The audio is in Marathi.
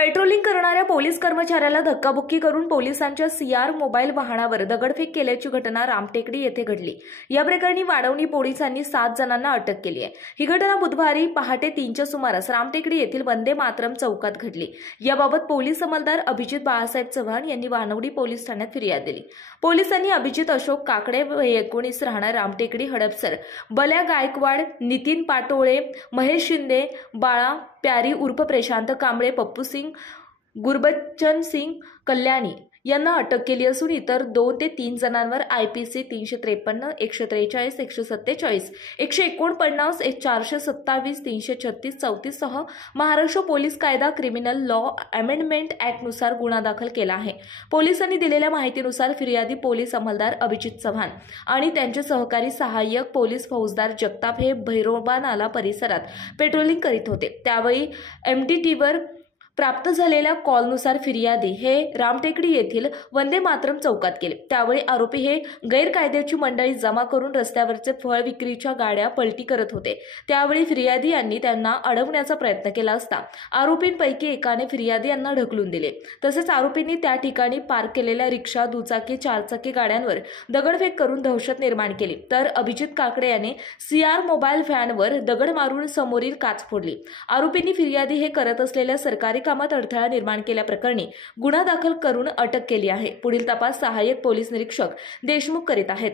पेट्रोलिंग करणाऱ्या पोलीस कर्मचाऱ्याला धक्काबुक्की करून पोलिसांच्या सीआर मोबाईल वाहनावर दगडफेक केल्याची घटना रामटेकडी येथे घडली। या प्रकरणी वाढवणी पोलिसांनी 7 जणांना अटक केली आहे। ही घटना बुधवारी पहाटे 3च्या सुमारास रामटेकडी येथील वंदे मातरम चौकात घडली। याबाबत पोलीस अंमलदार अभिजित बाळासाहेब चव्हाण यांनी वाढवणी पोलीस ठाण्यात फिर्याद दिली। पोलिसांनी अभिजित अशोक काकडे वय 19 राहणार रामटेकडी हडपसर, बल्या गायकवाड, नितीन पाटोळे, महेश शिंदे, बाळा प्यारी उर्फ प्रशांत कांबळे, पप्पू सिंग, गुरबच्चन सिंग कल्याणी यांना अटक केली असून इतर 2 ते 3 जणांवर आयपीसी 353, 143, 147, 149, 427, 336, 34 सह महाराष्ट्र पोलीस कायदा क्रिमिनल लॉ अमेंडमेंट ॲक्टनुसार गुन्हा दाखल केला आहे। पोलिसांनी दिलेल्या माहितीनुसार फिर्यादी पोलीस अंमलदार अभिजित चव्हाण आणि त्यांचे सहकारी सहाय्यक पोलीस फौजदार जगताप हे भैरोबा नाला परिसरात पेट्रोलिंग करीत होते। त्यावेळी एमडीटीवर प्राप्त झालेल्या कॉलनुसार फिर्यादी हे रामटेकडी येथील वंदे मातरम चौकात गेले। त्यावेळी आरोपी हे गैरकायद्याची मंडळी जमा करून रस्त्यावरचे फळ विक्रीच्या गाड्या पलटी करत होते। त्यावेळी फिर्यादी यांनी त्यांना अडवण्याचा प्रयत्न केला असता आरोपींपैकी एकाने फिर्यादी यांना ढकलून दिले। तसेच आरोपींनी त्या ठिकाणी पार्क केलेल्या रिक्षा, दुचाकी, चारचाकी गाड्यांवर दगडफेक करून दहशत निर्माण केली। तर अभिजित काकडे याने सीआर मोबाईल व्हॅनवर दगड मारून समोरील काच फोडली। आरोपींनी फिर्यादी हे करत असलेल्या सरकारी कामात अडथळा निर्माण केल्याप्रकरणी गुन्हा दाखल करून अटक केली आहे। पुढील तपास सहाय्यक पोलीस निरीक्षक देशमुख करीत आहेत।